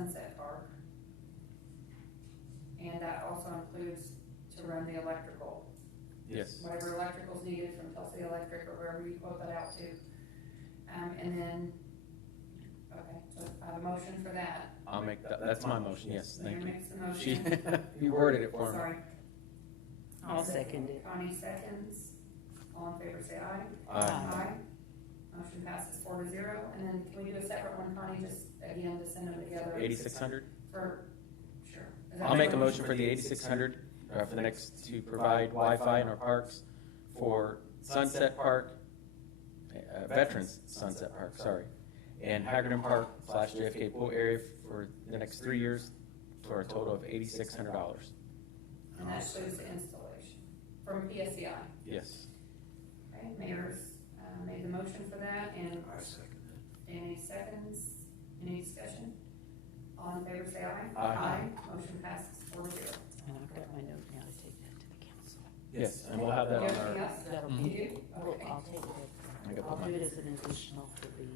Sunset Park. And that also includes to run the electrical. Yes. Whatever electrical's needed from Tulsa Electric or wherever you quote that out to. And then, okay, so I have a motion for that. I'll make that, that's my motion, yes, thank you. Makes the motion. You worded it for me. Sorry. I'll second it. Connie seconds. All in favor say aye. Aye. Motion passes 4-0. And then can we do a separate one, Connie, just again to send them together? 8,600? For, sure. I'll make a motion for the 8,600 for the next to provide Wi-Fi in our parks for Sunset Park, Veterans Sunset Park, sorry, and Haggerton Park / JFK pool area for the next 3 years for a total of $8,600. And that shows the installation from PSEI. Yes. Okay, Mayor's made the motion for that, and I second it. any seconds, any discussion? All in favor say aye. Aye. Motion passes 4-0. And I've got my note now to take that to the council. Yes, and we'll have that on Everything our, else? That'll You be, do? well, Okay. I'll take it, I got I'll my- do it as an additional for the,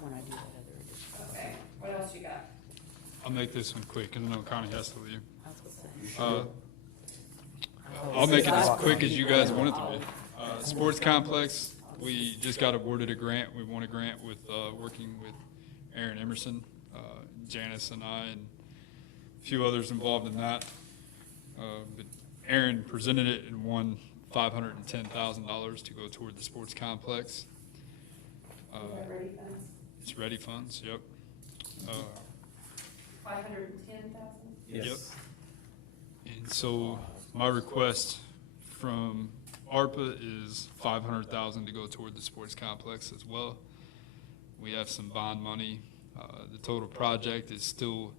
when I do that other additional. Okay, what else you got? I'll make this one quick, because I know Connie has to leave. I was gonna say. I'll make it as quick as you guys want it to be. Sports complex, we just got awarded a grant. We won a grant with working with Aaron Emerson, Janice and I, and a few others involved in that. But Aaron presented it and won $510,000 to go toward the sports complex. Is that ready funds? It's ready funds, yep. 510,000? yes. Yep. And so my request from ARPA is $500,000 to go toward the sports complex as well. We have some bond money. The total project is still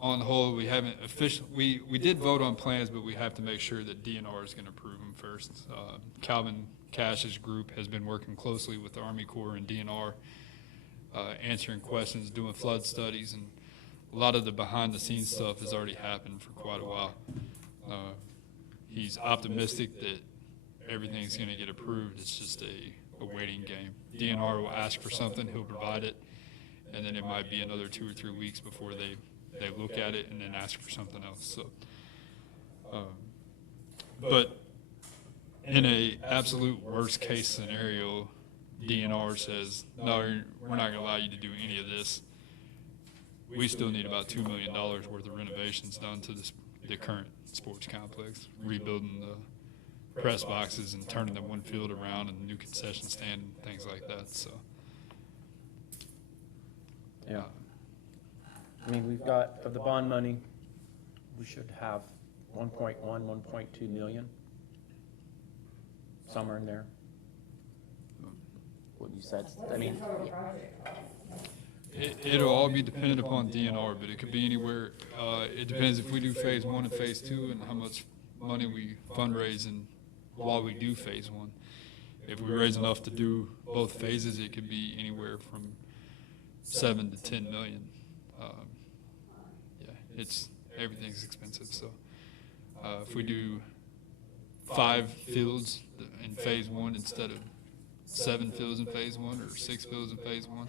on hold. We haven't officially, we did vote on plans, but we have to make sure that DNR is going to approve them first. Calvin Cash's group has been working closely with the Army Corps and DNR, answering questions, doing flood studies, and a lot of the behind-the-scenes stuff has already happened for quite a while. He's optimistic that everything's going to get approved. It's just a waiting game. DNR will ask for something, he'll provide it, and then it might be another 2 or 3 weeks before they look at it and then ask for something else. So, but in a absolute worst case scenario, DNR says, no, we're not going to allow you to do any of this. We still need about $2 million worth of renovations done to the current sports complex, rebuilding the press boxes and turning the one field around and new concession stand and things like that. So, Yeah. I mean, we've got, of the bond money, we should have 1.1, 1.2 million, somewhere in there. What you said, I mean, Total project cost. it'll all be dependent upon DNR, but it could be anywhere. It depends if we do phase 1 and phase 2 and how much money we fundraise and while we do phase 1. If we raise enough to do both phases, it could be anywhere from 7 to 10 million. Yeah, everything's expensive. So if we do 5 fields in phase 1 instead of 7 fields in phase 1 or 6 fields in phase 1,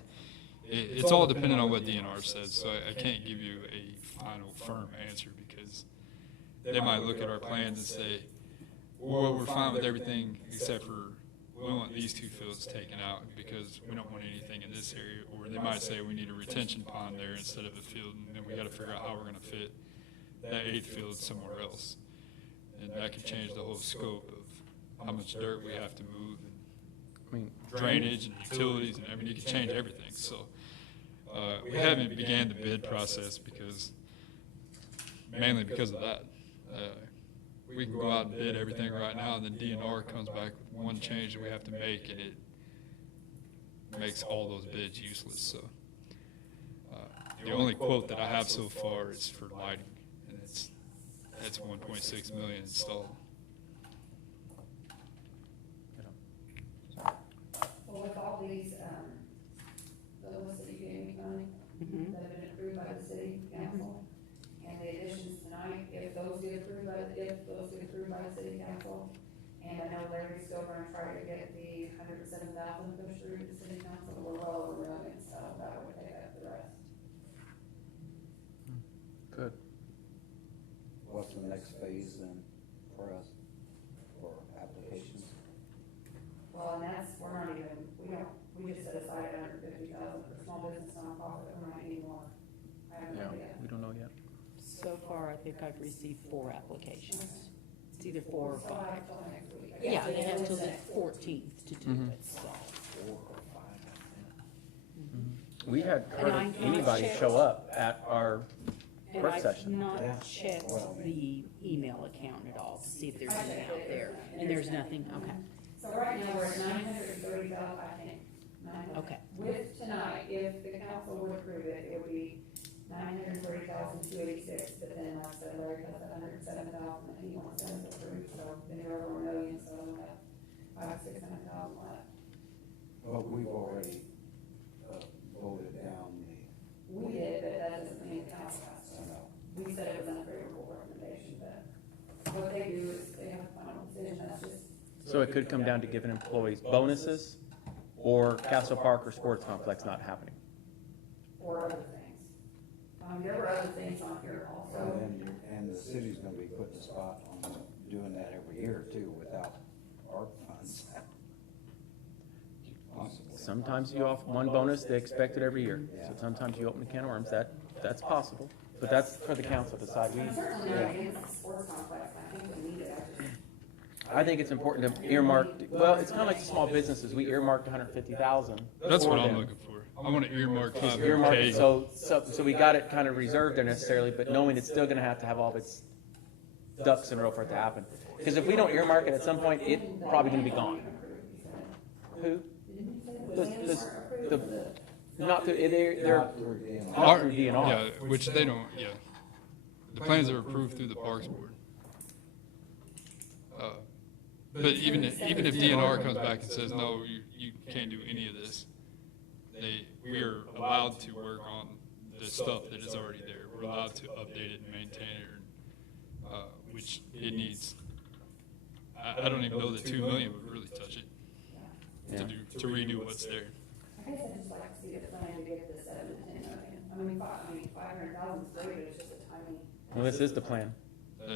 it's all dependent on what DNR says. So I can't give you a final firm answer because they might look at our plans and say, well, we're fine with everything except for we want these 2 fields taken out because we don't want anything in this area. Or they might say we need a retention pond there instead of a field, and then we got to figure out how we're going to fit that 8th field somewhere else. And that could change the whole scope of how much dirt we have to move, and I mean, drainage and utilities, and I mean, you could change everything. So we haven't began the bid process mainly because of that. We can go out and bid everything right now, and then DNR comes back with one change that we have to make, and it makes all those bids useless. So the only quote that I have so far is for lighting, and that's 1.6 million installed. Well, with all these, the list that you gave me, Connie, that have been approved by the city council, and the additions tonight, if those get approved by the city council, and I know Larry's still gonna try to get the 107,000 pushed through the city council, we're well over $1 million, so that would take up the rest. next phase then for us, for applications? Well, and that's, we're not even, we just set aside $150,000 for small business nonprofit, we might need more. I have no Yeah, idea. we don't know yet. So far, I think I've received 4 applications. It's either 4 or So 5. I have till next week. Yeah, they have till the 14th to do Mhm. it, so. 4 or 5, We had And I hardly anybody checked- show up at our And work I've session. not Yeah. checked the email account at all to see if there's anything out there. And there's nothing, okay, So right now, we're at 930,000, I think, 900. okay. With tonight, if the council would approve it, it would be 930,286, but then, like I said, Larry has 107,000 that he wants them to approve, so then you're over a million, so we'll have 600,000 left. But we've already voted down We did, but that doesn't mean the council has the, to. We said it was an unfavorable recommendation, but what they do is they have a final decision, that's just. So it could come down to giving employees bonuses or Castle Park or sports complex not happening. Or other things. There were other things on here also. and the city's gonna be put in the spot on doing that every year too, without ARP funds. Possibly. Sometimes you offer one bonus, they expect it every year. So sometimes you open a can of worms, that's possible. But that's for the council to decide. I'm certainly not against the sports complex, I think we need it, I think it's important to earmark, well, it's kind of like the small businesses. We earmarked 150,000. That's what for I'm them. looking for. I want to earmark Just earmark it, 500K. so we got it kind of reserved there necessarily, but knowing it's still gonna have to have all of its ducks in a row for it to happen. Because if we don't earmark it at some point, it's probably gonna be gone. Who? Not through, they're Not through DNR. not through DNR. Yeah, which they don't, yeah. The plans are approved through the Parks Board. But even if DNR comes back and says, no, you can't do any of this, we are allowed to work on the stuff that is already there. We're allowed to update it and maintain it, which it needs. I don't even know that 2 million would really touch it to redo what's there. I guess I'd just like to see the plan to get the 7 to 10 million. 500,000 is great, but it's just a tiny. Well, this is the plan,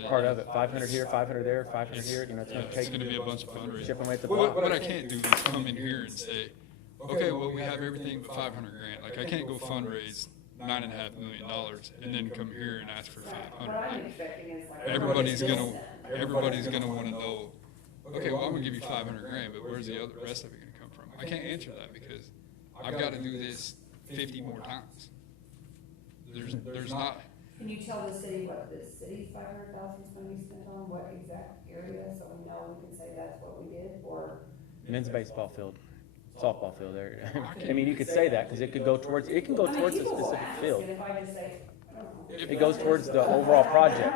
part of it. 500 here, 500 there, 500 here, you know, it's Yeah, gonna it's take, gonna be a bunch of fundraising. chip away at the What block. I can't do is come in here and say, okay, well, we have everything but 500 grand. Like, I can't go fundraise $9.5 million and then come here and ask for What 500. I'm Like, expecting is like. everybody's gonna want to know, okay, well, I'm gonna give you 500 grand, but where's the rest of it gonna come from? I can't answer that because I've got to do this 50 more times. There's not. Can you tell the city what the city's 500,000 is gonna be spent on, what exact area, so we know and can say that's what we did, or? Men's baseball field, softball field there. I mean, you could say that, because it can go towards a People will specific ask, field. and if I just say, I don't know. It goes towards the overall project.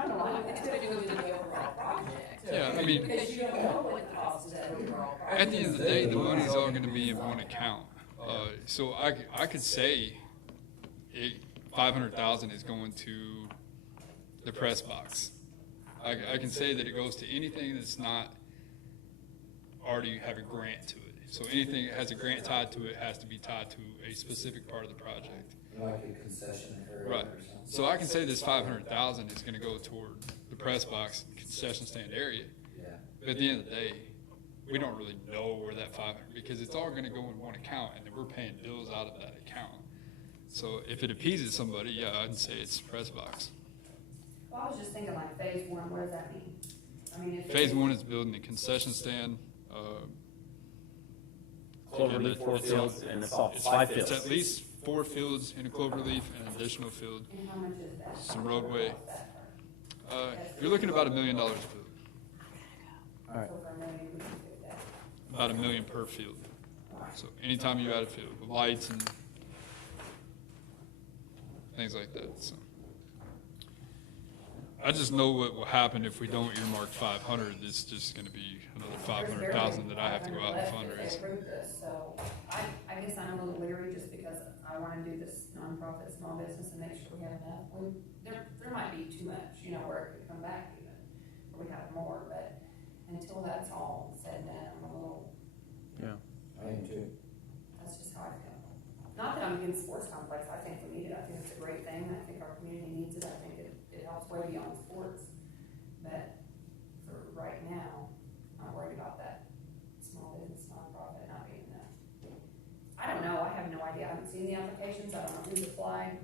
It's gonna go to the overall project. Yeah, I mean, Because you don't know what the cost of that overall project. at the end of the day, the money's all going to be in one account. So I could say 500,000 is going to the press box. I can say that it goes to anything that's not already have a grant to it. So anything that has a grant tied to it has to be tied to a specific part of the project. Like a concession area Right. or something. So I can say this 500,000 is going to go toward the press box concession stand area. Yeah. But at the end of the day, we don't really know where that 500, because it's all gonna go in one account, and then we're paying bills out of that account. So if it appeases somebody, yeah, I'd say it's press box. Well, I was just thinking like phase 1, what does that mean? I mean, if. Phase 1 is building a concession stand. Cloverleaf, 4 fields, and it's 5 fields. It's at least 4 fields in a Cloverleaf and an additional field, And how much is that? some roadway. You're looking at about $1 million a field, All right. So for a million, we can do that. about $1 million per field. So anytime you add a field with lights and things like that, so. I just know what will happen if we don't earmark 500. It's just going to be another 500,000 that I have to go out and fundraise. They approved this, so I guess I'm a little leery just because I want to do this nonprofit small business and make sure we have enough. There might be too much, you know, where it could come back even, or we have more, but until that's all said and done, I'm a little, Yeah. I am too. that's just how I feel. Not that I'm against sports complex, I think we need it, I think it's a great thing, I think our community needs it, I think it helps way beyond sports. But applications, I don't know who's applied.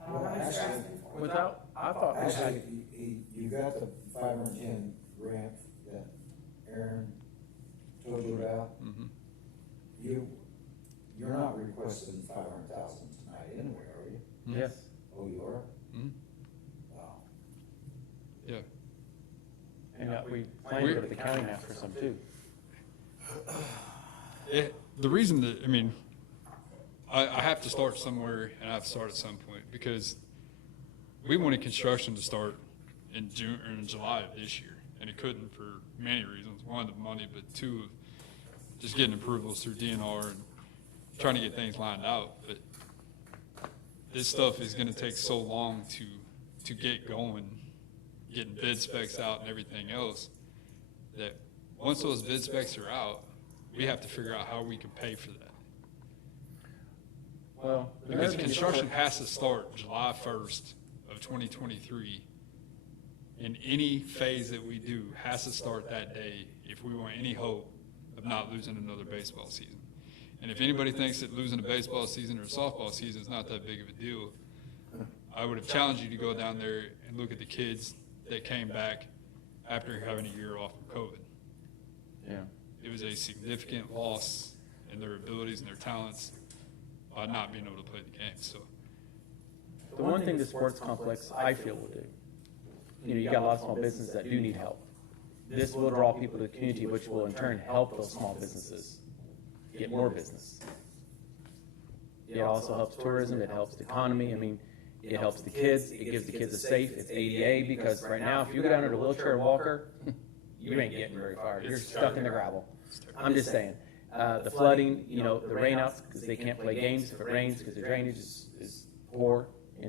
I don't know Well, how much they're actually, asking for. Without, I thought we Actually, had, you got the 510 grant that Aaron told you about. Mhm. You're not requesting 500,000 tonight anyway, are you? yes. Oh, you are? Mhm. Wow. Yeah. And we plan to go to the county now for some too. The reason that, I mean, I have to start somewhere, and I have to start at some point, because we wanted construction to start in June or in July of this year, and it couldn't for many reasons. One, the money, but two, just getting approvals through DNR and trying to get things lined out. But this stuff is going to take so long to get going, getting bid specs out and everything else, that once those bid specs are out, we have to figure out how we can pay for that. Well, Because construction has to start July 1st of 2023. And any phase that we do has to start that day if we want any hope of not losing another baseball season. And if anybody thinks that losing a baseball season or a softball season is not that big of a deal, I would have challenged you to go down there and look at the kids that came back after having a year off from COVID. yeah. It was a significant loss in their abilities and their talents by not being able to play the game. So The one thing the sports complex, I feel, will do, you got a lot of small businesses that do need help. This will draw people to the community, which will in turn help those small businesses get more business. It also helps tourism, it helps the economy, I mean, it helps the kids, it gives the kids a safe, it's ADA, because right now, if you go down in a wheelchair walker, you ain't getting very far, you're stuck in the gravel. I'm just saying, the flooding, the rainouts, because they can't play games if it rains, because the drainage is poor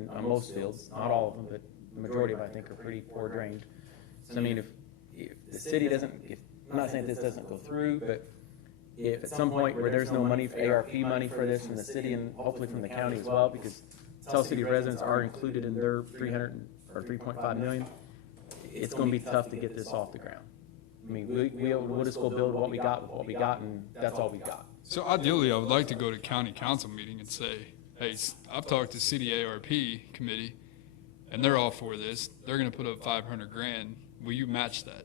on most fields, not all of them, but the majority of them, I think, are pretty poor drained. So, I mean, if the city doesn't, I'm not saying this doesn't go through, but if at some point where there's no money, ARP money for this from the city and hopefully from the county as well, because Tell City residents are included in their 3.5 million, it's gonna be tough to get this off the ground. I mean, we'll just go build what we got with what we got, and that's all we got. So ideally, I would like to go to county council meeting and say, hey, I've talked to city ARP committee, and they're all for this. They're going to put up $500,000. Will you match that?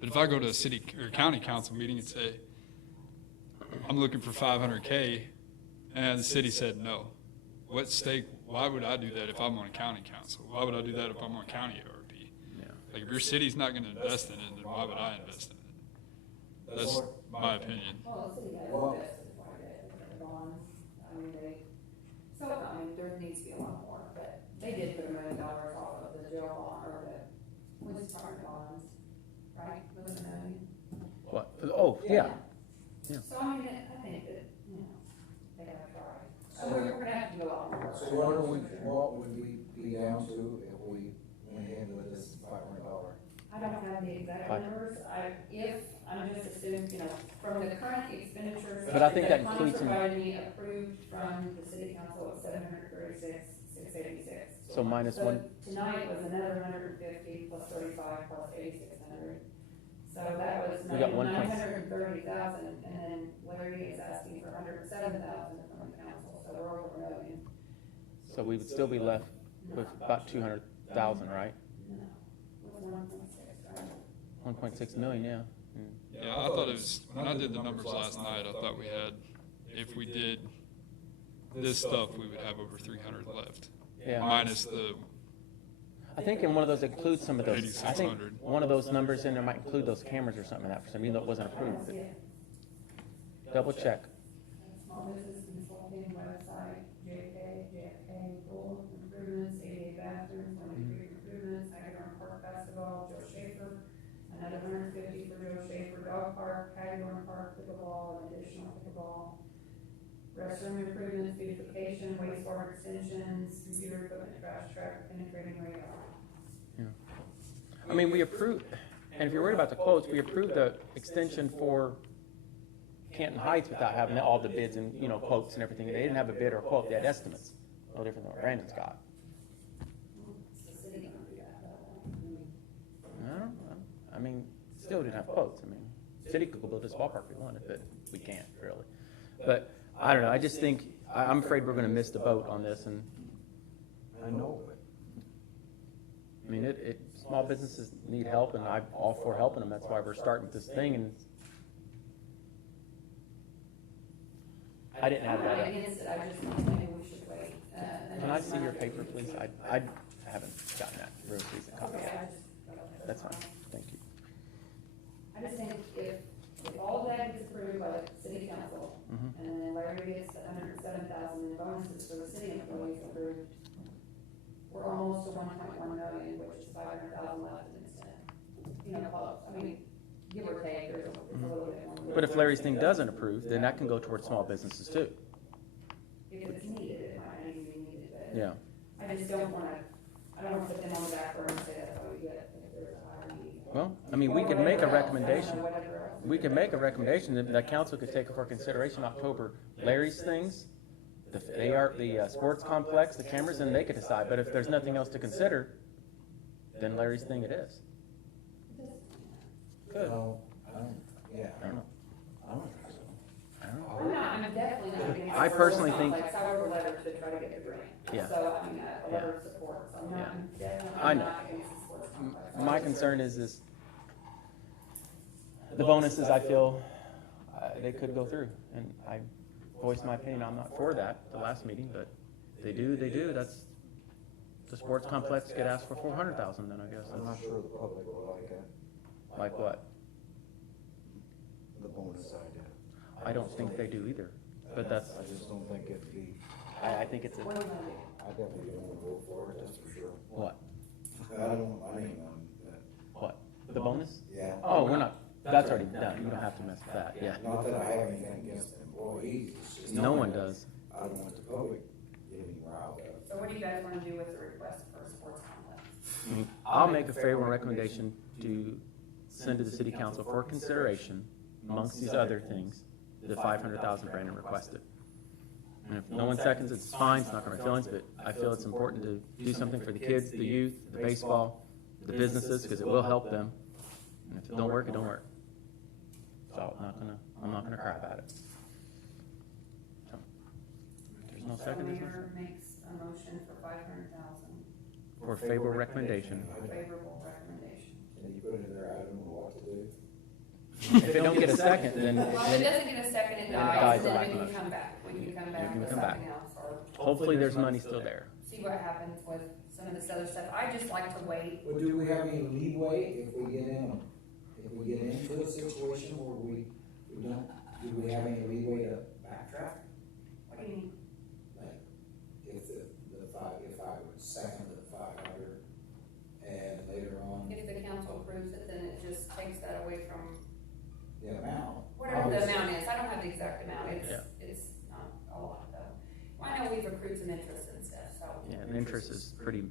But if I go to a city or county council meeting and say, I'm looking for $500K, and the city said no, what stake? Why would I do that if I'm on county council? Why would I do that if I'm on county ARP? Like, if your city's not going to invest in it, then why would I invest in it? That's my opinion. Well, the city has invested quite a bit in the bonds. There needs to be a lot more, but they did put $1 million off of the jail bond, or the police department bonds, right? Was it $1 million? What? Oh, yeah. Yeah. So, I think that, they have tried. So we're gonna have to do a lot more. So what would we be down to if we went ahead with this $500? I don't have the exact numbers, I'm just assuming, from the current expenditures. But I think that includes some- Provided me approved from the city council of $736,686. So minus So one, tonight was another 150 plus 35 plus 8,600. So that was We got 930,000, and then Larry is asking for 107,000 from the council, so we're over $1 million. so we would still be left with about 200,000, right? No, it was 1.6, right? 1.6 million, yeah. Yeah, I thought it was, when I did the numbers last night, I thought we had, if we did this stuff, we would have over 300 left. Yeah. Minus the, I think in one of those includes some of those, I think 8,600. one of those numbers in there might include those cameras or something like that for some, even though it wasn't approved, but double check. Small business consulting website, JFK, pool improvements, 88 bathrooms, 23 improvements, Hagedorn Park Basketball, Joe Schaefer, another 150 for Joe Schaefer Dog Park, Hagedorn Park pickleball, and additional pickleball. Restroom improvements, beautification, wastewater extensions, computer equipment, trash truck, penetrating radar. I mean, we approved, and if you're worried about the quotes, we approved the extension for Canton Heights without having all the bids and, quotes and everything. They didn't have a bid or a quote, they had estimates. No different than what Brandon's got. It's the city gonna do that, though. I don't know. I mean, still didn't have quotes. I mean, city could go build this ballpark if we wanted, but we can't really. But I don't know, I just think, I'm afraid we're gonna miss the boat on this, and, I know, but I mean, small businesses need help, and I'm all for helping them, that's why we're starting this thing, and I didn't have I'm that not up. against it, I just think maybe we should wait. Can I see your paper, please? I haven't gotten that real recent copy Okay, yet. That's fine, thank you. I just think if all of that gets approved by the city council, Mhm. and then Larry gets the $107,000 in bonuses for the city employees approved, we're almost to 1.1 million, which is 500,000 left in extent. You know, close, I mean, give or take, there's a little bit more. But if Larry's thing doesn't approve, then that can go towards small businesses too. If it's needed, it might not even be needed, but. Yeah. I just don't wanna, I don't wanna put them on the back burner and say that's what we get if there's a higher need. Well, I mean, we could make a Or whatever else, I don't know, recommendation. whatever else. We could make a recommendation that the council could take for consideration October, Larry's things, the sports complex, the cameras, and they could decide. But if there's nothing else to consider, then Larry's thing it is. Good. no, I don't, yeah, I don't know. I don't think so. I don't know. I'm definitely not against. I personally think- Like, I wrote a letter to try to get the grant. Yeah. So, I mean, a letter of support, so I'm not, I'm definitely I know. not against the sports complex. My concern is the bonuses, I feel, they could go through. And I voiced my opinion, I'm not for that, the last meeting, but they do, that's, the sports complex could ask for 400,000 then, I guess. I'm not sure the public will like it, Like what? the bonus idea. I don't think they do either, but that's, I just don't think it'd be, I think it's a, What do you wanna do? I definitely don't wanna vote for it, that's for sure. what? I mean, What? The bonus? yeah. Oh, we're not, that's already done, you don't have to mess with that, yeah. Not that I have anything against the employees, it's just. No one does. I don't want the public getting riled up. So what do you guys wanna do with the request for a sports complex? I'll make a favorable recommendation to send to the city council for consideration, amongst these other things, the 500,000 Brandon requested. And if no one seconds, it's fine, it's not gonna hurt feelings, but I feel it's important to do something for the kids, the youth, the baseball, the businesses, because it will help them. And if it don't work, it don't work. So I'm not gonna cry about it. So, if there's no So second, there's no Mayor second. makes a motion for 500,000, For favorable recommendation. favorable recommendation. Can you put it there, I don't know what to do? If it don't get a second, then, Well, if it doesn't get a second, it dies dies, a then lack we of can motion. come back, we can come We back can with come back. something else, or hopefully there's money still there. see what happens with some of this other stuff. I just like to wait. Well, do we have any leeway if we get into a situation where we don't, do we have any leeway to backtrack? What do you mean? Like, if if I would second the 500 and later on, If the council approves it, then it just takes that away from the amount. whatever the obviously. amount is. I don't have the exact amount, Yeah. it's not a lot though. Well, I know we've accrued some interest and stuff, so. Yeah, and interest is pretty,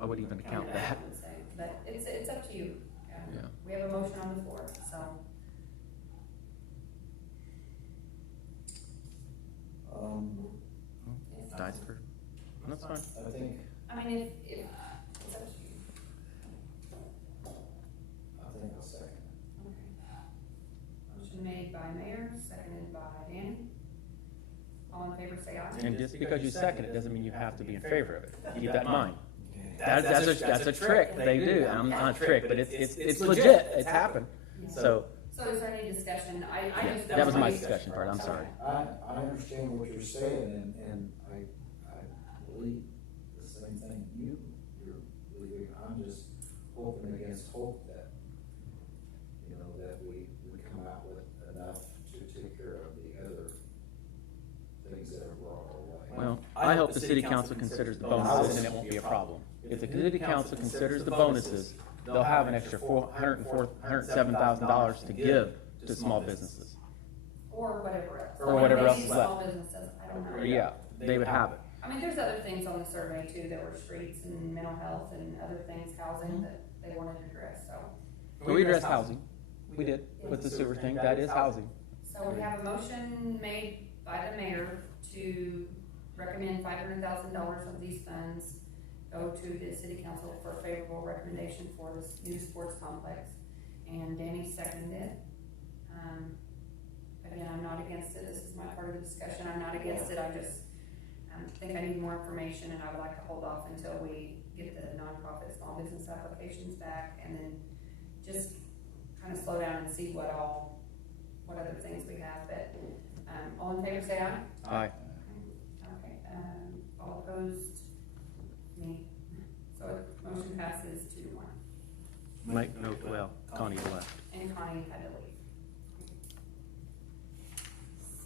I wouldn't even count I that. would say, but it's up to you. Yeah. We have a motion on the floor, so. Dies for, that's fine. I think, I mean, if, it's up to you. I'll second. Okay. Motion made by Mayor, seconded by Danny. All in favor, say aye. And just because you second it doesn't mean you have to be in favor of it. Keep that in mind. Okay. That's a trick they do. I'm not a trick, but it's legit. It's happened. So, So is there any discussion? I yeah, just. that was my discussion part. I'm sorry. I understand what you're saying, and I believe the same thing you're believing. I'm just hoping against hope that, that we come out with enough to take care of the other things that are brought our way. Well, I hope the city council considers the bonuses and it won't be a problem. If the city council considers the bonuses, they'll have an extra $107,000 to give to small businesses. Or whatever else. Or whatever else Maybe is left. Small businesses, I don't know. Yeah, they would have it. I mean, there's other things on the survey too, that were streets and mental health and other things, housing, that they wanted to address, so. We addressed housing. We did with the sewer thing. That is housing. So we have a motion made by the mayor to recommend $500,000 of these funds go to the city council for a favorable recommendation for this new sports complex. And Danny seconded it. Again, I'm not against it, this is my part of the discussion, I'm not against it, I just I think I need more information, and I would like to hold off until we get the nonprofit small business applications back, and then just kind of slow down and see what other things we have, but, all in favor, say aye. Aye. Okay, all opposed, me. So motion passes 2-1, Mike, no, well, Connie left. and Connie had to leave.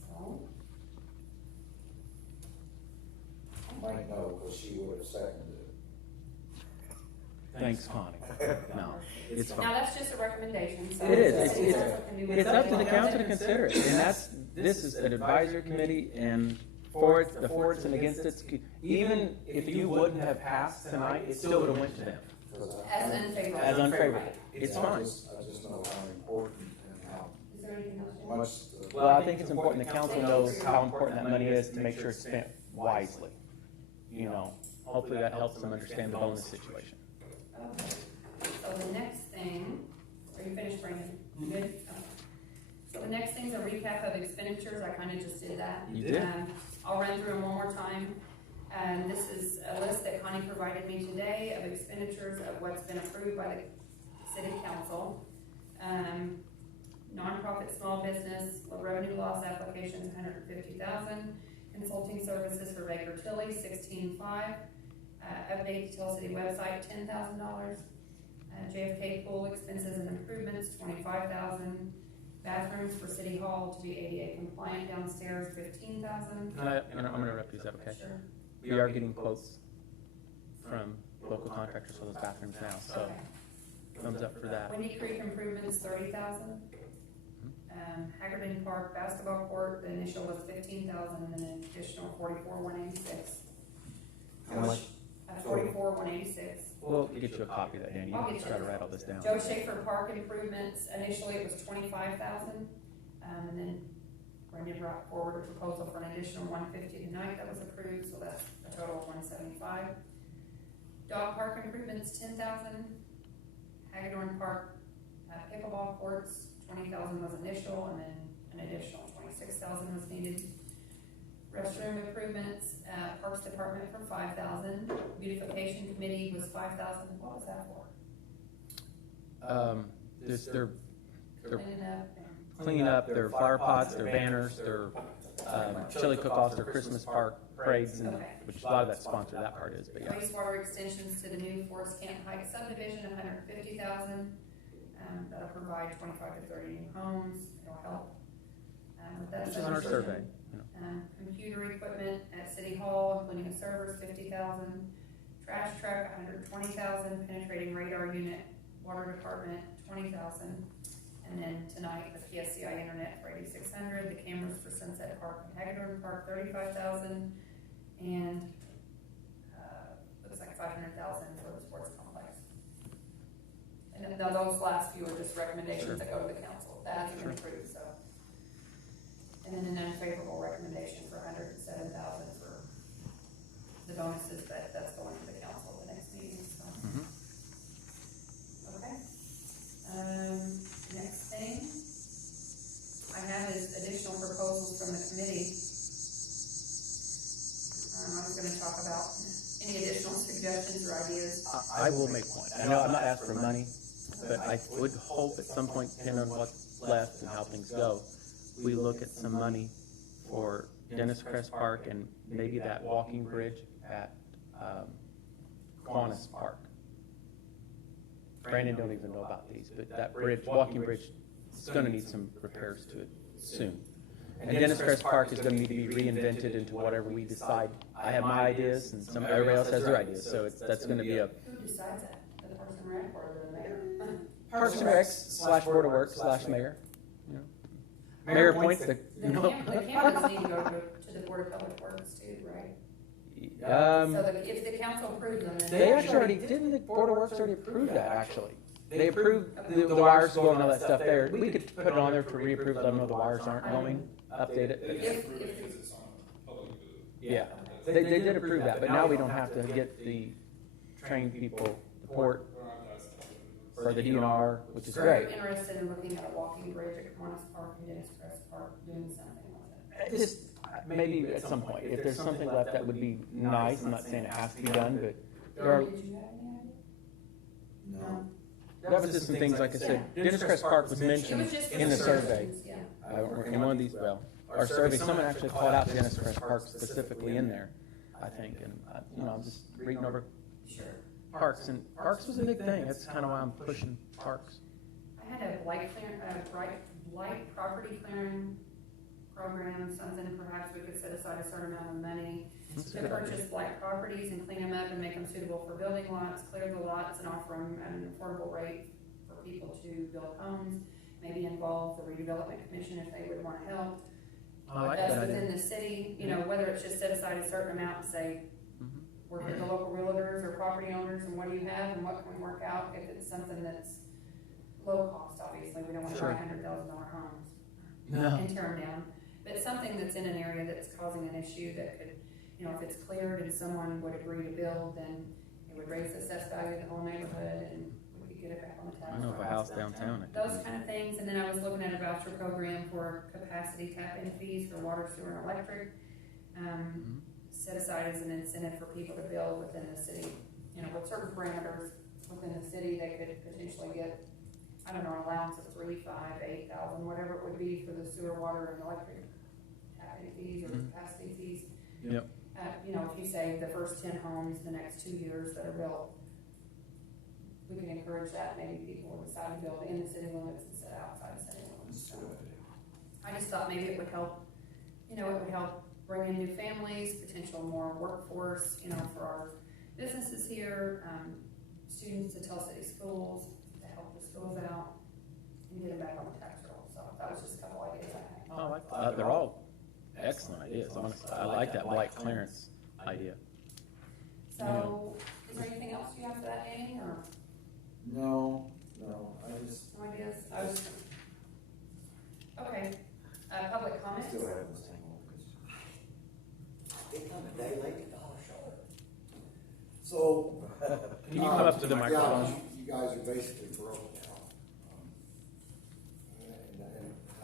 So. Might know, because she would have seconded it. Thanks, Connie. No, it's Now, fine. that's just a recommendation, so. It is, council can do it's up to the whatever they council to want. consider it, and this is an advisory committee, and the for it's and against it's, even if you wouldn't have passed tonight, it still would have went to them As unfavorable. as unfavorable. It's fine. I just know how important and how Is there anything else? Jen? much. Well, I think it's important the council knows how important that money is to make sure it's spent wisely. You know, hopefully that helps them understand the bonus situation. Okay. So the next thing, are you finished, Brandon? You good? Okay. So the next thing's a recap of expenditures. I kind of just did that. You did. I'll run through them one more time. This is a list that Connie provided me today of expenditures of what's been approved by the city council. Nonprofit small business, revenue loss applications, $150,000. Consulting services for Baker Tilly, $16,500. Update Tell City website, $10,000. JFK pool expenses and improvements, $25,000. Bathrooms for City Hall to be ADA compliant downstairs, $15,000. I'm gonna interrupt you, is that okay? Sure. We are getting quotes from local contractors for those bathrooms now, so Okay. thumbs up for that. Windy Creek improvements, $30,000. Haggerty Park basketball court, the initial was $15,000, and then an additional $44,186. How much? 44,186. We'll get you a copy of that, Danny. You I'll can get try to you. write all this down. Joe Schaefer Park improvements, initially it was $25,000, and then Brendan brought forward a proposal for an additional $150 tonight that was approved, so that's a total of $175. Dog park improvements, $10,000. Hagedorn Park pickleball courts, $20,000 was initial, and then an additional $26,000 was needed. Restroom improvements, Parks Department for $5,000. Beautification Committee was $5,000. What was that for? Just they're Cleaning up and cleaning up their flower pots, their banners, their chili cook-offs, their Christmas park parades, and which a lot of that sponsored, that part is, but yeah. wastewater extensions to the new Forest Camp Heights subdivision, $150,000. That'll provide 25 to 30 new homes. It'll help with that. Which is on our survey, you know. Computer equipment at City Hall, including the servers, $50,000. Trash truck, $120,000. Penetrating radar unit, water department, $20,000. And then tonight, the PSCI internet for $8,600. The cameras for Sunset Park and Hagedorn Park, $35,000. And looks like $500,000 for the sports complex. And then those last few are just recommendations that go to the council. That hasn't been approved, so. And then an unfavorable recommendation for $107,000 for the bonuses, but that's going to the council at the next meeting, so. Okay. Next thing I have is additional proposals from the committee. I was gonna talk about any additional suggestions or ideas. I will make one. I know I'm not asking for money, but I would hope at some point, depending on what's left and how things go, we look at some money for Dennis Crest Park and maybe that walking bridge at Kiwanis Park. Brandon don't even know about these, but that bridge, walking bridge, is gonna need some repairs to it soon. And Dennis Crest Park is gonna need to be reinvented into whatever we decide. I have my ideas and everybody else has their ideas, so that's gonna be a Who decides that? The Parks and Rec or the mayor? Parks and Recs / Board of Works / Mayor. You know. Mayor appoints the. The cameras need to go to the Board of Public Works too, right? So if the council approves them, then. They actually already, didn't the Board of Works already approve that, actually? They approved the wires going and all that stuff there. We could put it on there to reapprove, let them know the wires aren't going, update it. If, Yeah, they did approve that, but now we don't have to get the trained people, the port, or the DNR, which is so great. you're interested in looking at a walking bridge at Kiwanis Park and Dennis Crest Park, doing something like that. maybe at some point, if there's something left that would be nice, I'm not saying it has to be done, but there are, Did you have any idea? No. that was just some things, like I said, Dennis Crest Park was It mentioned was just in the survey. Yeah. In one of these, well, our survey, someone actually called out Dennis Crest Park specifically in there, I think, and, I'm just reading over Sure. parks, and parks was a big thing, that's kind of why I'm pushing parks. I had a blight property clearing program, something perhaps we could set aside a certain amount of money That's a to good purchase idea. blight properties and clean them up and make them suitable for building lots, clear the lots and offer them at an affordable rate for people to build homes, maybe involve the redevelopment commission if they would want to help. I like That's that idea. within the city, whether it's just set aside a certain amount and say, Mhm. work with the local realtors or property owners and what do you have and what can we work out if it's something that's low cost, obviously, we don't want to buy Sure. $100,000 homes No, and tear them down. But something that's in an area that's causing an issue that could, if it's cleared and someone would agree to build, then it would raise the assessed value of the whole neighborhood and we could get it back on the tax. I know of a house downtown. that could Those be- kind of things, and then I was looking at a voucher program for capacity tap-in fees for water, sewer, and electric. Mhm. Set aside as an incentive for people to build within the city, with certain parameters within the city, they could potentially get, I don't know, an allowance of 3, 5, 8,000, whatever it would be for the sewer, water, and electric tap-in fees or Mhm. capacity fees. Yep. If you say the first 10 homes, the next 2 years that are built, we can encourage that, maybe people will decide to build in the city limits instead of outside the city limits. So, I just thought maybe it would help, it would help bring in new families, potential more workforce, for our businesses here, students to Tell City schools, to help the schools out, and get them back on the tax roll. So that was just a couple ideas I had. I like that. They're all excellent ideas, honestly. I like that blight clearance idea. So, is there anything else you have for that, Danny, or No, I just, no ideas? Okay, public comments? still have the same old question. They come a day late, $1 short. So. Can you come up to the microphone? Yeah, you guys are basically broke now. And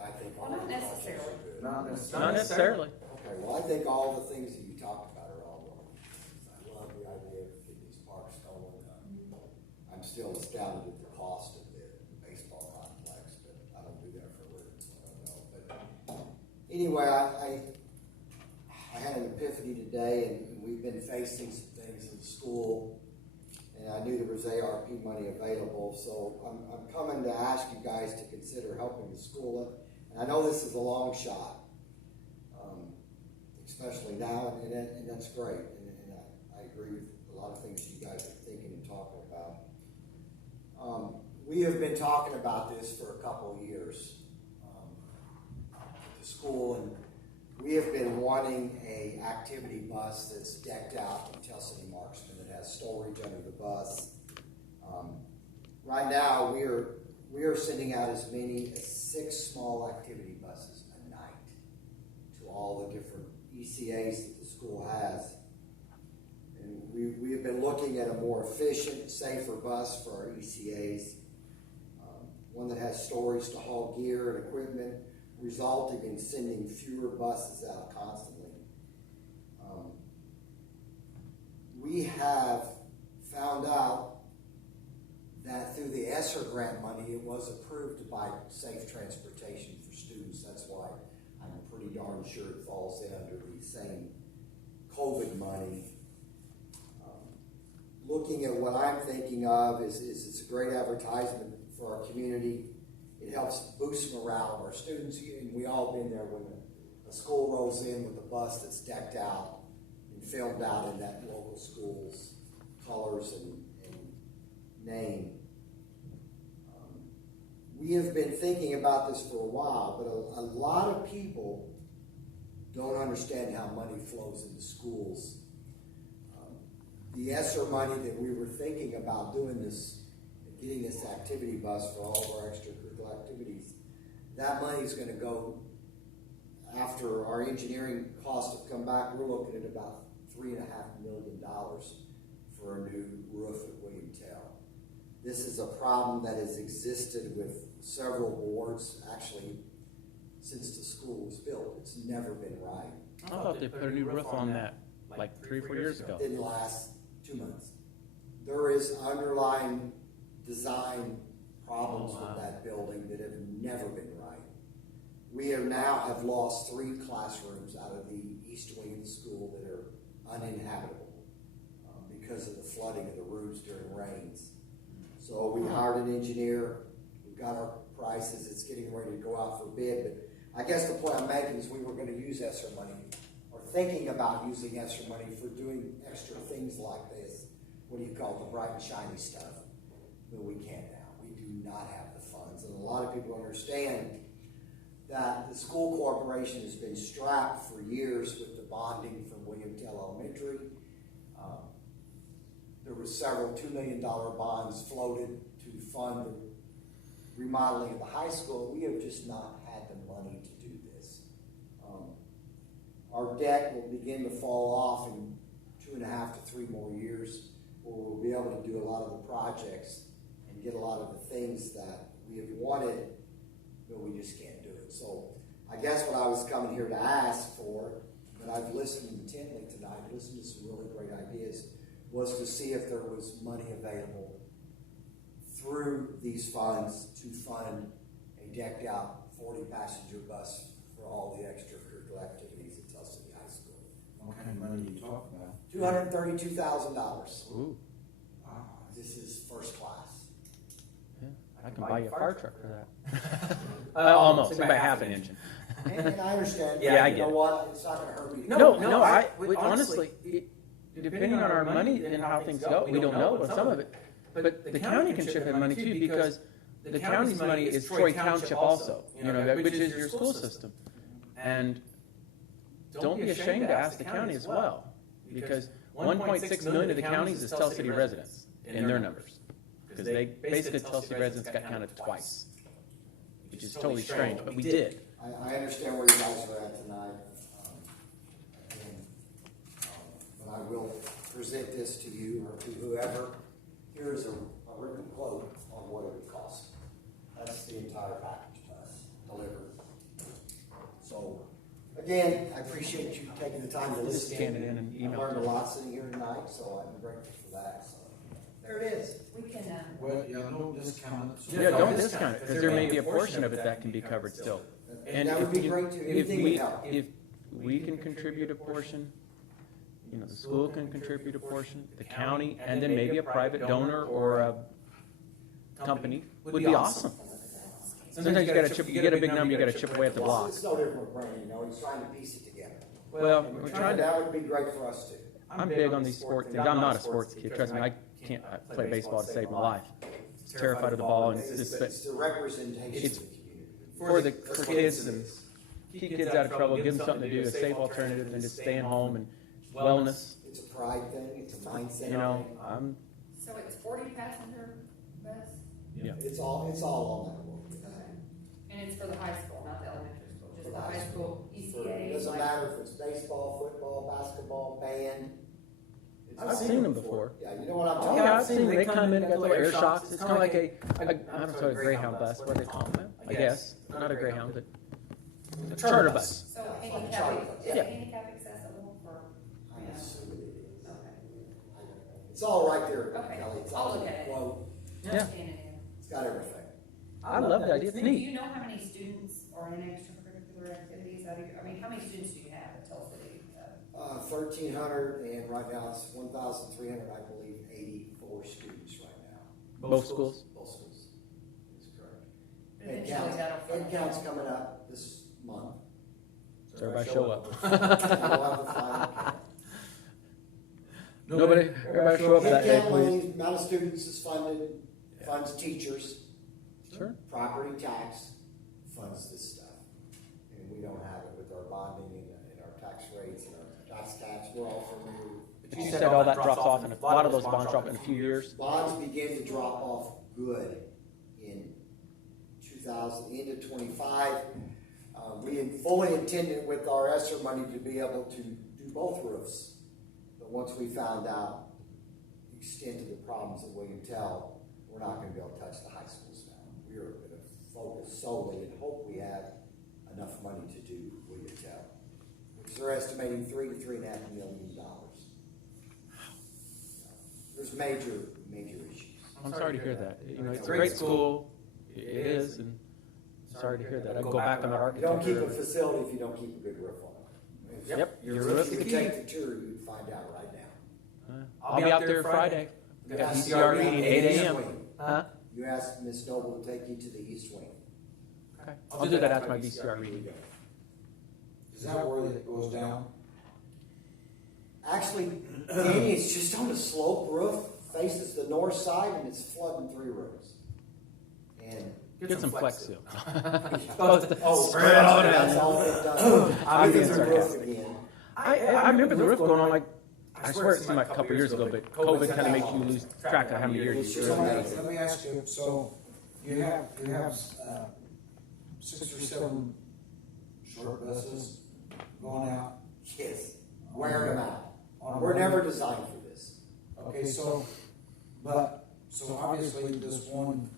I think. all Well, not the projects necessarily. are good. Not necessarily. Not necessarily. Okay, well, I think all the things that you talked about are all wrong. I love the idea of getting these parks going. I'm still astounded at the cost of the baseball complex, but I don't do that for a living, so I don't know. But anyway, I had an epiphany today, and we've been facing some things in school, and I knew there was ARP money available, so I'm coming to ask you guys to consider helping the school. And I know this is a long shot, especially now, and that's great, and I agree with a lot of things you guys are thinking and talking about. We have been talking about this for a couple of years at the school, and we have been wanting a activity bus that's decked out in Tell City Marksman that has storage under the bus. Right now, we are sending out as many as 6 small activity buses a night to all the different ECAs that the school has. And we have been looking at a more efficient, safer bus for our ECAs, one that has storage to haul gear and equipment, resulting in sending fewer buses out constantly. We have found out that through the ESSER grant money, it was approved to buy safe transportation for students. That's why I'm pretty darn sure it falls in under the same COVID money. Looking at what I'm thinking of is it's a great advertisement for our community. It helps boost morale of our students, and we all been there when a school rolls in with a bus that's decked out and filmed out in that local school's colors and name. We have been thinking about this for a while, but a lot of people don't understand how money flows into schools. The ESSER money that we were thinking about doing this, getting this activity bus for all of our extracurricular activities, that money is going to go, after our engineering costs have come back, we're looking at about $3.5 million for a new roof at William Tell. This is a problem that has existed with several boards, actually, since the school was built. It's never been right. I thought they put a new roof on that like 3 or 4 years ago. Didn't last 2 months. There is underlying design problems Oh, wow. with that building that have never been right. We have lost 3 classrooms out of the east wing of the school that are uninhabitable because of the flooding of the roofs during rains. So we hired an engineer. We've got our prices. It's getting ready to go out for bid. But I guess the point I'm making is we were going to use ESSER money, or thinking about using ESSER money for doing extra things like this. What do you call it? The bright and shiny stuff. But we can't now. We do not have the funds. And a lot of people understand that the school corporation has been strapped for years with the bonding from William Tell Elementary. There were several $2 million bonds floated to fund the remodeling of the high school. We have just not had the money to do this. Our debt will begin to fall off in 2.5 to 3 more years, where we'll be able to do a lot of the projects and get a lot of the things that we have wanted, but we just can't do it. So I guess what I was coming here to ask for, but I've listened intently tonight, listened to some really great ideas, was to see if there was money available through these funds to fund a decked out 40-passenger bus for all the extracurricular activities at Tell City High School. What kind of money are you talking about? $232,000. Ooh, Wow. This is first class. yeah. I can buy you a fire truck for that. Almost, about half an engine. And I understand. Yeah, I You get know it. what? It's not going to hurt me. No, honestly, depending on our money and how things go, we don't know, but some of it. But the county can chip in money too, because the county's money is Troy Township also, which is your school system. And don't be ashamed to ask the county as well, because 1.6 million of the counties is Tell City residents in their numbers. Because they basically, Tell City residents got counted twice, which is totally strange, but we did. I understand where you guys are at tonight. But I will present this to you or to whoever. Here's a written quote on what it would cost. That's the entire package to us, delivered. So, again, I appreciate you taking the time to Just listen. scan it in and I email learned a it. lot sitting here tonight, so I'm grateful for that. So, there it is. We can, Well, yeah, don't discount it. Yeah, don't discount it, because there may be a portion of it that can be covered still. And that would be great too. Anything would help. If we can contribute a portion, the school can contribute a portion, the county, and then maybe a private donor or a company would be awesome. Sometimes you get a big number, you gotta chip away at the block. It's no different with Brandon, he's trying to piece it together. Well, we're trying to, That would be great for us too. I'm big on these sports things. I'm not a sports kid, trust me, I play baseball to save my life. Just terrified of the ball, and it's It's the representation it's of the community. for kids and keep kids out of trouble, give them something to do, a safe alternative than just staying home and wellness. It's a pride thing, it's a mindset thing. I'm, so it's 40-passenger bus? yeah. It's all on that board. Okay. And it's for the high school, not the elementary school, just For the high school It ECA? doesn't like- matter if it's baseball, football, basketball, band. I've seen them before. Yeah, you know what I'm talking Yeah, about? I've seen them. They come in, got little air shocks. It's kind of like I don't know, a Greyhound bus. What do they call them? I guess. Not a Greyhound, but a charter bus. So Like a handicap, charter bus. is Yeah. handicap accessible for, I assume it is. okay. It's all right there, Okay. Kelly. It's I'll all look in at the it. quote. Yeah. Scan it in. It's got everything. I love the idea. It's Do neat. you know how many students are in extracurricular activities? How many students do you have at Tell City? 1,300, and right now it's 1,300, I believe, 84 students right now. Both schools. Both schools. That's correct. Eventually that'll- Head count's coming up this month. So everybody show up. We'll have the final count. Everybody show up that day, Head count please. money, amount of students is funded, funds teachers. Sure. Property tax funds this stuff. And we don't have it with our bonding and our tax rates and our tax caps, we're all familiar. But you said all that drops off, and a lot of those bonds drop in a few years. Bonds begin to drop off good in 2000, end of 25. We had fully intended with our ESSER money to be able to do both roofs. But once we found out the extent of the problems at William Tell, we're not going to be able to touch the high schools now. We are going to focus solely and hope we have enough money to do William Tell, which because they're estimating $3 to $3.5 million. There's major issues. I'm sorry to hear that. You know, it's a great school. It is, and sorry to hear that. I'd go back on that You don't keep architecture. a facility if you don't keep a good roof on it. Yep, your If roof you is could key. take the tour, you'd find out right now. I'll be out there Friday. We got VCR meeting 8 a.m. Huh? You asked Ms. Noble to take you to the east wing. Okay. I'll do that after my VCR reading. Is that where it goes down? Actually, Danny, it's just on a slope roof, faces the north side, and it's flooding 3 rooms. And Get some flex seal. oh, Spread it all that's down. all they've done. I'm being It's a roof sarcastic. again. I remember the roof going on like, I swear it seemed like a couple years ago, but COVID kind of makes you lose track of how many years you So were. let me ask you, so you have 6 or 7 short buses going out? Yes, wearing them out. On a We're Monday? never designed for this. Okay, so obviously this one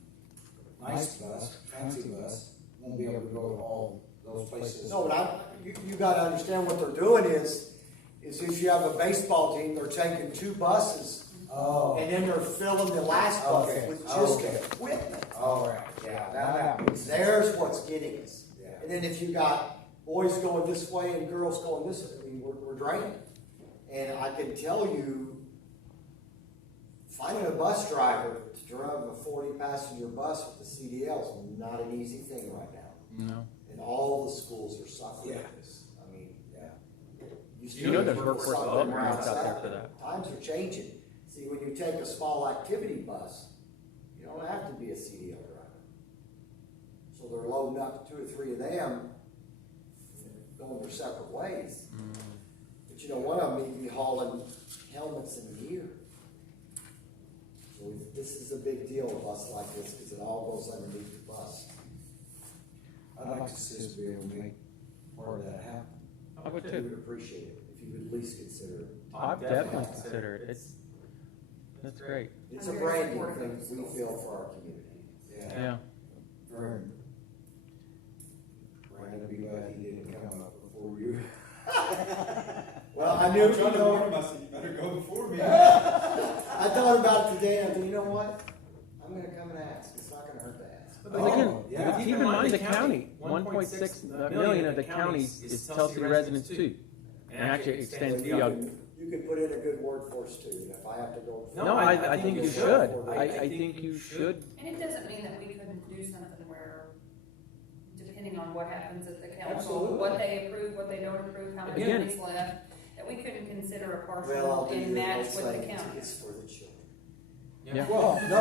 nice bus, fancy bus, won't be able to go to all those places. No, but you gotta understand what they're doing is if you have a baseball team, they're taking 2 buses Oh, and then they're filling the last bucket Okay. with just Okay. equipment. all right, yeah, that happens. There's what's getting us. Yeah. And then if you got boys going this way and girls going this way, I mean, we're draining. And I can tell you, finding a bus driver to drive a 40-passenger bus with the CDL is not an easy thing right now. No. And all the schools are suffering Yeah. this. I mean, Yeah. You know there's workforce development routes out there for that. Times are changing. See, when you take a small activity bus, you don't have to be a CDL driver. So they're loading up 2 or 3 of them, going their separate ways. But you know, one of them may be hauling helmets and gear. So this is a big deal, a bus like this, because it all goes underneath the bus. I'd like to see us be able to make part of that happen. I would We too. would appreciate it if you would at least consider it. I'd definitely consider it. That's great. It's a branding thing we feel for our community. Yeah. Very. Brandon, be glad he didn't come up before you. Well, I knew, you know, you better go before me. I thought about it today, and I said, you know what? I'm gonna come and ask, it's not gonna hurt to ask. But again, Oh, yeah. keep in mind the county, 1.6 million of the counties is Telsey residents too. And actually extends beyond. You could put in a good word for us too, and if I have to go. No, I think you should. I think you should. And it doesn't mean that we couldn't do something where, depending on what happens at the council, Absolutely. what they approve, what they don't approve, how many Again- money's left, that we couldn't consider a Well, partial I'll do and the match old with the saying, county. it's for the children. Yeah. Well, no.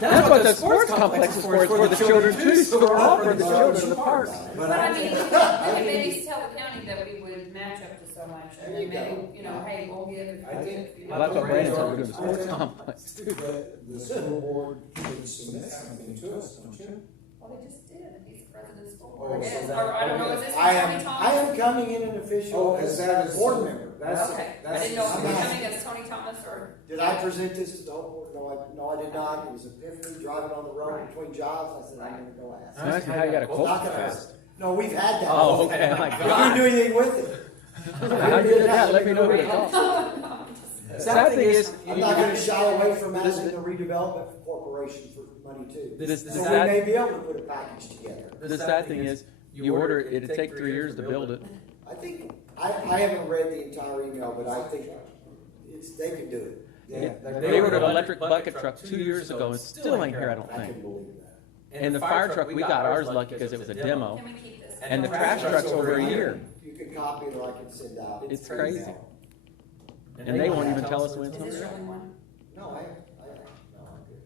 That's what the sports complex is for. It's for the children too. So we're all for the children in the park. But I mean, we could maybe tell the county that we would match up to so much, and There you then go. maybe, you know, hey, we'll give. I think- Well, that's what Brandon told me to do, the sports complex. The school board should submit something to us, don't you? Well, they just did, he's the president of the school Oh, board, I so guess, that- or I don't know, is this I Tony am Thomas? coming in an official Oh, is that as a board member. That's, Okay, I that's. didn't know if you were I'm- coming as Tony Thomas or. Did I present this to the whole board? No, I did not. It was epiphany, driving on the road between jobs. I said, I'm gonna go ask. I'm asking how you got a cold Not gonna fast. ask. No, we've had that. Oh, okay. I'm like, We didn't do anything with it. How you did that? Let me know who to call. The sad thing is, I'm not gonna shy away from asking the redevelopment corporation for money too. This- So this- we that- may be able to put a package together. the sad thing is, you order it, it'd take 3 years to build it. I think, I haven't read the entire email, but I think they can do it. Yeah. They ordered an electric bucket truck 2 years ago and still ain't here, I don't I think. can believe that. And the fire truck, we got ours lucky because it was a demo. Can we keep this? And the trash truck's over a year. You can copy it or I can send out. It's crazy. And they won't even tell us when it's Is going this to your only one? No, no, I'm good.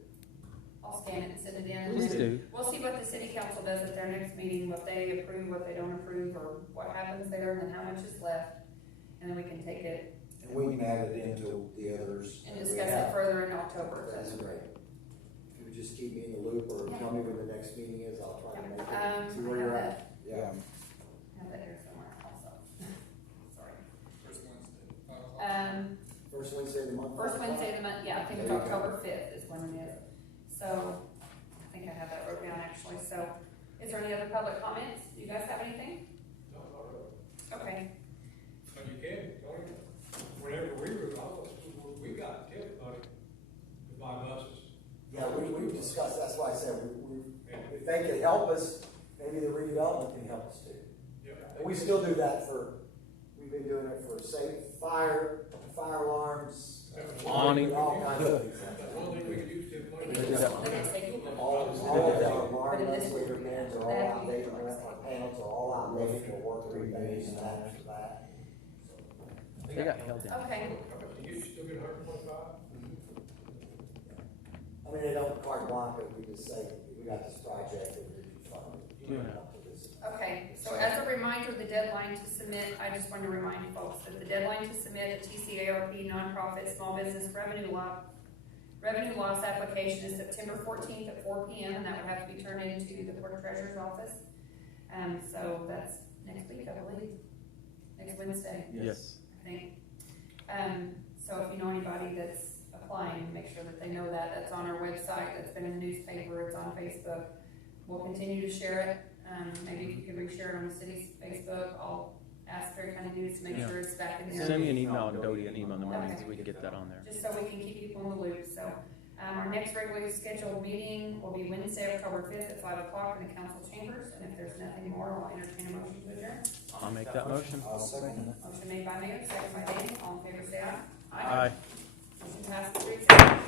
I'll scan it and send it in. Please do. We'll see what the city council does at their next meeting, what they approve, what they don't approve, or what happens there, and then how much is left. And then we can take it And we can add it into the others. and that we discuss have. it further in October. That's great. If you would just keep me in the loop or tell me when the next meeting is, I'll try to make it, see where you're at. Yeah. Have that here somewhere also. Sorry. First Wednesday, 5 o'clock. First Wednesday of the month? First Wednesday of the month, yeah, I think it's There you go. October 5th is when it is. So, I think I have that wrote down actually. So, is there any other public comments? Do you guys have anything? Okay, But you can, Tony, whenever we were, we got tip money to buy buses. Yeah, we've discussed, that's why I said, if they can help us, maybe the redevelopment can help us too. And we still do that we've been doing it for fire alarms. Awning. All kinds of things. That's one thing we could use tip money. All of our alarm regulator bins are all outdated, our panels are all outdated, we'll work 3 days and after that. They got held down. okay. You still get 125? I mean, they don't carte blanche, but we just say, we got this project that we can fund. Okay, so as a reminder, the deadline to submit, I just want to remind folks that the deadline to submit a TCARP nonprofit small business revenue loss application is September 14th at 4 p.m. and that would have to be turned into the clerk treasurer's office. So that's next week, I believe, next Wednesday, Yes. I think. So if you know anybody that's applying, make sure that they know that. That's on our website, that's been in the newspaper, it's on Facebook. We'll continue to share it. Maybe if you could reshare it on the city's Facebook, I'll ask Perry County News to make Yeah. sure it's back in there. Send me an email and Dodie an email in the morning so we can get that on there. Just so we can keep people in the loop, so. Our next regularly scheduled meeting will be Wednesday, October 5th at 5 o'clock in the council chambers, and if there's nothing more, I'll entertain a motion to adjourn. I'll make that motion. I'll second it. Motion made by Mayor, second by Danny, all in favor say aye. Aye. Motion passes 3-0.